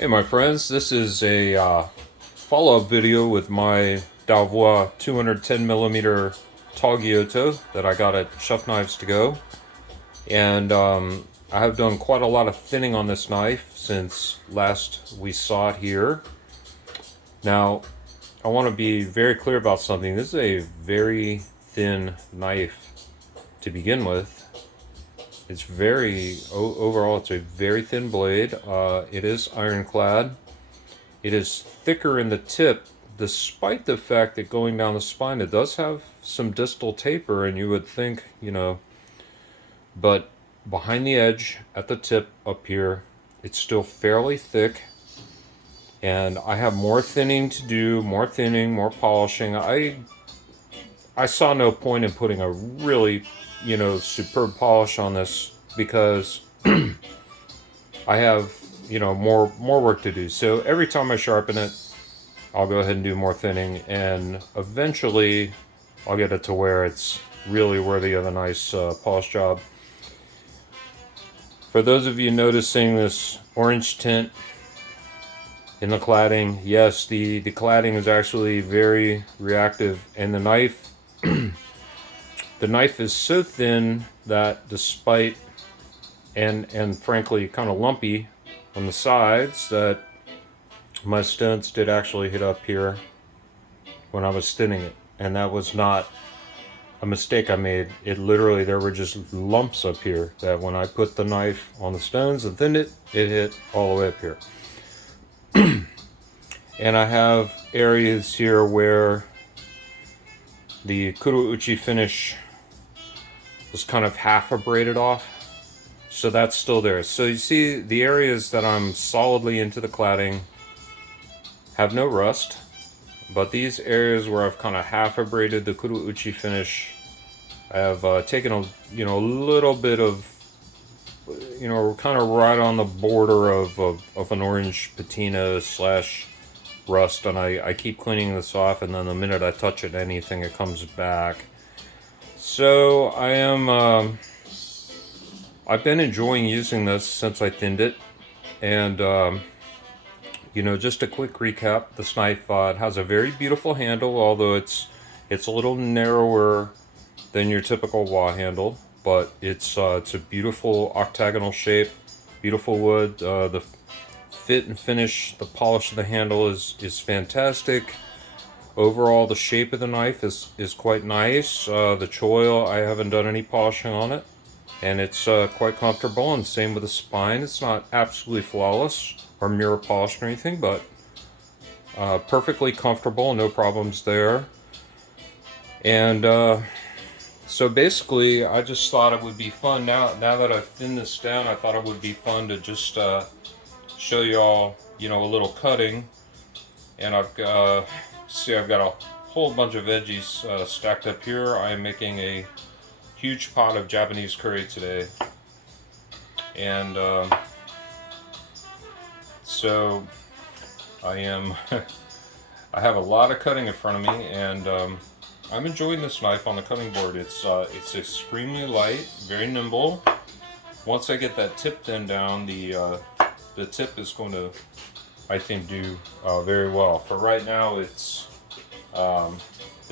Hey my friends, this is a follow-up video with my Dao Vua 210mm Togiyoto that I got at Chef Knives to Go. And I have done quite a lot of thinning on this knife since last we saw it here. Now, I want to be very clear about something. This is a very thin knife to begin with. It's overall, it's a very thin blade. It is ironclad. It is thicker in the tip, despite the fact that going down the spine, it does have some distal taper, and you would think, but behind the edge at the tip up here, it's still fairly thick. And I have more thinning to do, more thinning, more polishing. I saw no point in putting a really, superb polish on this because I have, more work to do. So every time I sharpen it, I'll go ahead and do more thinning, and eventually I'll get it to where it's really worthy of a nice polish job. For those of you noticing this orange tint in the cladding, yes, the cladding is actually very reactive, and the knife the knife is so thin that despite and frankly kind of lumpy on the sides, that my stones did actually hit up here when I was thinning it, and that was not a mistake I made. It literally, there were just lumps up here that when I put the knife on the stones and thinned it, it hit all the way up here. And I have areas here where the kurouchi finish was kind of half abraded off, so that's still there. So you see the areas that I'm solidly into the cladding have no rust, but these areas where I've kind of half abraded the kurouchi finish, I have taken a little bit of, kind of right on the border of an orange patina slash rust, and I keep cleaning this off, and then the minute I touch it, anything, it comes back. So I am I've been enjoying using this since I thinned it, and just a quick recap. This knife, it has a very beautiful handle, although it's a little narrower than your typical Wah handle, but it's a beautiful octagonal shape, beautiful wood. The fit and finish, the polish of the handle is fantastic. Overall, the shape of the knife is quite nice. The choil, I haven't done any polishing on it, and it's quite comfortable, and same with the spine. It's not absolutely flawless or mirror polished or anything, but perfectly comfortable, no problems there. And so basically, I just thought it would be fun, now that I've thinned this down, I thought it would be fun to just show you all, a little cutting. And I've got a whole bunch of veggies stacked up here. I am making a huge pot of Japanese curry today, and so I am I have a lot of cutting in front of me, and I'm enjoying this knife on the cutting board. It's extremely light, very nimble. Once I get that tip thin down, the tip is going to, I think, do very well. For right now, it's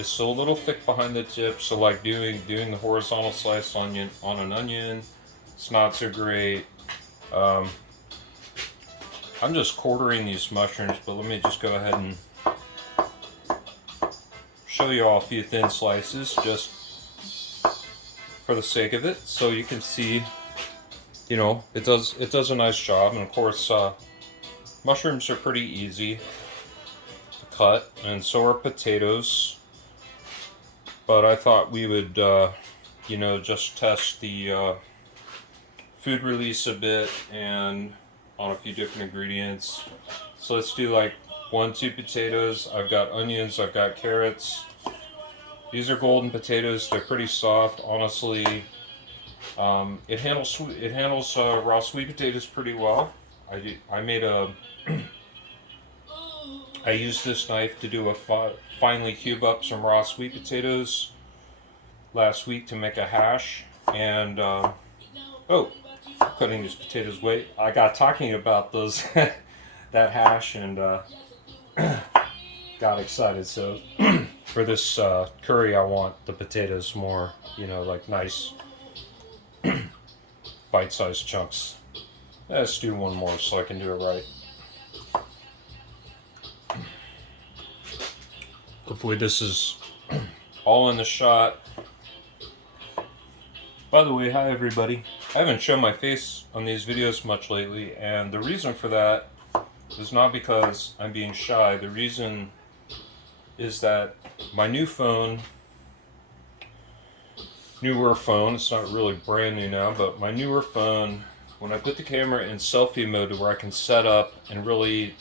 still a little thick behind the tip, so like doing the horizontal slice on an onion, it's not so great. I'm just quartering these mushrooms, but let me just go ahead and show you all a few thin slices just for the sake of it, so you can see, it does a nice job. And of course, mushrooms are pretty easy to cut, and so are potatoes. But I thought we would, just test the food release a bit and on a few different ingredients. So let's do like 2 potatoes. I've got onions, I've got carrots. These are golden potatoes. They're pretty soft, honestly. It handles raw sweet potatoes pretty well. I used this knife to do finely cube up some raw sweet potatoes last week to make a hash. And cutting these potatoes. Wait, I got talking about those that hash and got excited. So for this curry, I want the potatoes more, like nice bite-sized chunks. Let's do one more so I can do it right. Hopefully this is all in the shot. By the way, hi everybody. I haven't shown my face on these videos much lately, and the reason for that is not because I'm being shy. The reason is that my newer phone, it's not really brand new now, but my newer phone, when I put the camera in selfie mode to where I can set up and really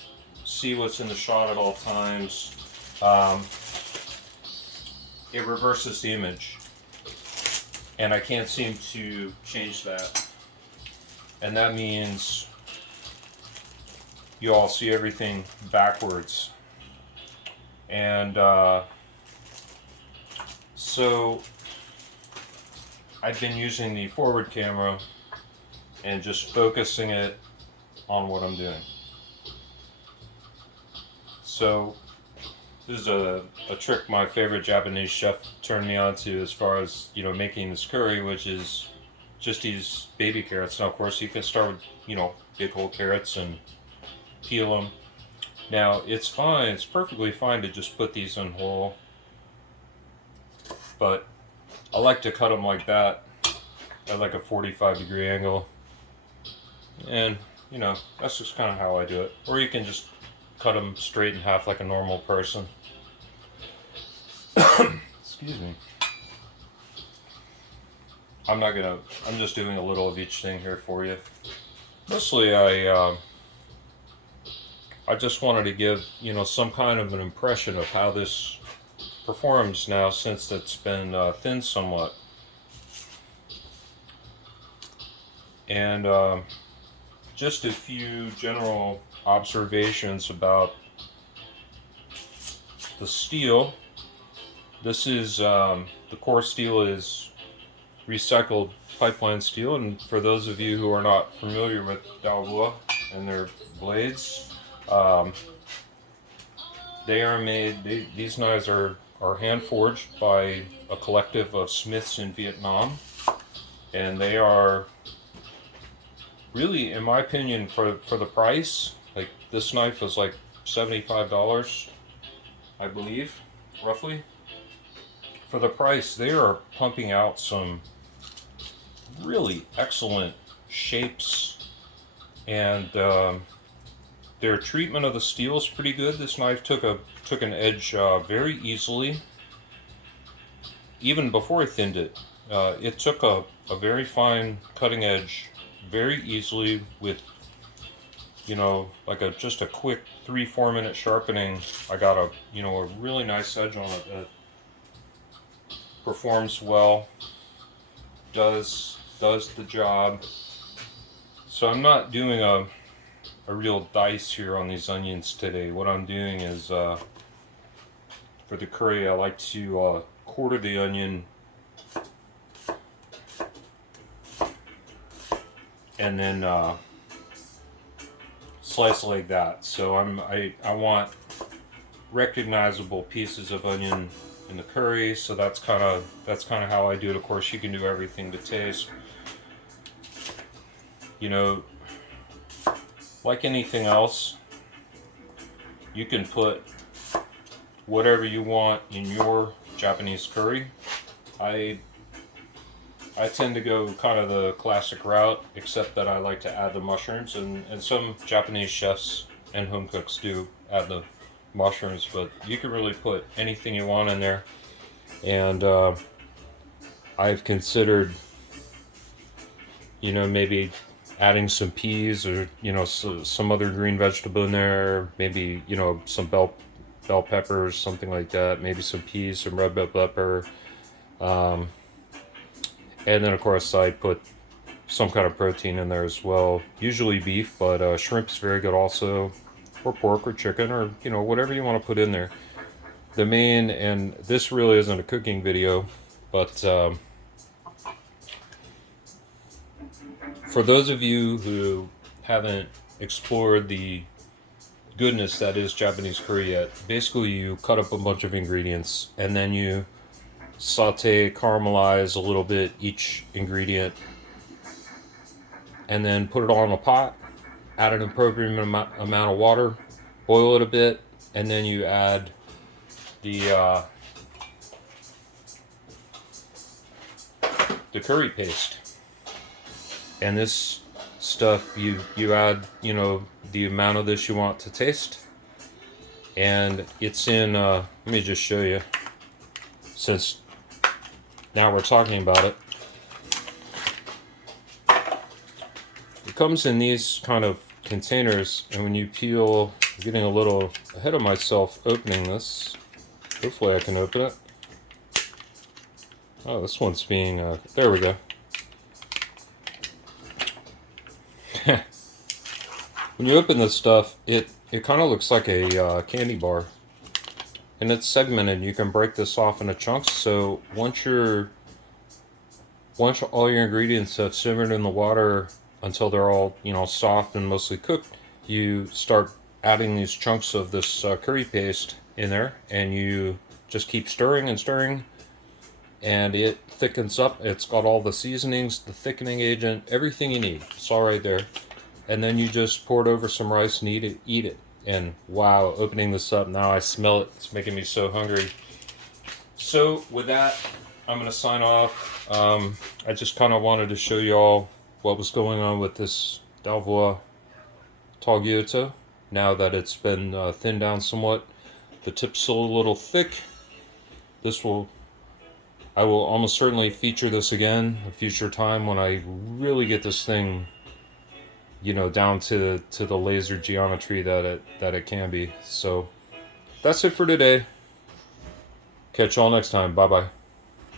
see what's in the shot at all times, it reverses the image. And I can't seem to change that. And that means you all see everything backwards. And so I've been using the forward camera and just focusing it on what I'm doing. So this is a trick my favorite Japanese chef turned me on to as far as, making this curry, which is just these baby carrots. Now, of course, you can start with, big whole carrots and peel them. Now, it's perfectly fine to just put these in whole, but I like to cut them like that at like a 45-degree angle. And, that's just kind of how I do it. Or you can just cut them straight in half like a normal person. Excuse me. I'm just doing a little of each thing here for you. Mostly I just wanted to give, some kind of an impression of how this performs now since it's been thinned somewhat. And just a few general observations about the steel. This is, the core steel is recycled pipeline steel, and for those of you who are not familiar with Dao Vua and their blades, they are made, these knives are hand forged by a collective of smiths in Vietnam, and they are really, in my opinion, for the price, like this knife was like $75, I believe, roughly. For the price, they are pumping out some really excellent shapes, and their treatment of the steel is pretty good. This knife took an edge very easily, even before I thinned it. It took a very fine cutting edge very easily with, like just a quick 3-4 minute sharpening. I got a really nice edge on it that performs well, does the job. So I'm not doing a real dice here on these onions today. What I'm doing is, for the curry, I like to quarter the onion and then slice it like that. So I want recognizable pieces of onion in the curry, so that's kind of how I do it. Of course, you can do everything to taste. Like anything else, you can put whatever you want in your Japanese curry. I tend to go kind of the classic route, except that I like to add the mushrooms, and some Japanese chefs and home cooks do add the mushrooms, but you can really put anything you want in there. And I've considered, maybe adding some peas or some other green vegetable in there, maybe some bell peppers, something like that, maybe some peas, some red bell pepper, and then of course I put some kind of protein in there as well, usually beef, but shrimp's very good also, or pork or chicken, or whatever you want to put in there. The main, and this really isn't a cooking video, but for those of you who haven't explored the goodness that is Japanese curry yet. Basically, you cut up a bunch of ingredients and then you saute, caramelize a little bit each ingredient, and then put it all in a pot, add an appropriate amount of water, boil it a bit, and then you add the curry paste. And this stuff, you add, you know, the amount of this you want to taste. And it's in, let me just show you, since now we're talking about it. It comes in these kind of containers, and when you peel, I'm getting a little ahead of myself opening this. Hopefully I can open it. Oh, this one's being, there we go. When you open this stuff, it kind of looks like a candy bar. And it's segmented. You can break this off into chunks. So once all your ingredients have simmered in the water until they're all, you know, soft and mostly cooked, you start adding these chunks of this curry paste in there, and you just keep stirring and stirring, and it thickens up. It's got all the seasonings, the thickening agent, everything you need. It's all right there. And then you just pour it over some rice and eat it. And wow, opening this up, now I smell it. It's making me so hungry. So with that, I'm going to sign off. I just kind of wanted to show you all what was going on with this Dao Vua Togiyoto. Now that it's been thinned down somewhat, the tip's still a little thick. I will almost certainly feature this again a future time when I really get this thing, you know, down to the laser geometry that it can be. So that's it for today. Catch y'all next time. Bye bye.